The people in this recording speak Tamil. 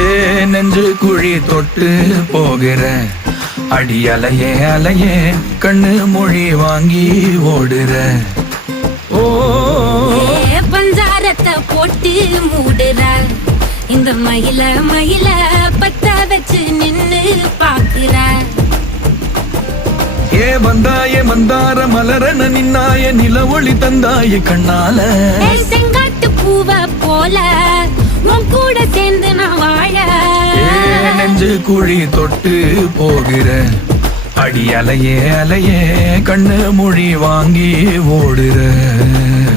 ஏ நெஞ்சு குழி தொட்டு போகிற அடி அலையே அலையே கண்ணு மொழி வாங்கி ஓடுற ஓ பஞ்சாரத்தை போட்டு மூடுற இந்த மயில மயில பத்த வச்சு நின்னு பாக்குற ஏ வந்தாய மந்தார மலரன நின்னாய நில ஒளி தந்தாய கண்ணால நெஞ்சு குழி தொட்டு போகிற அடி அலையே அலையே கண்ணு மொழி வாங்கி ஓடுற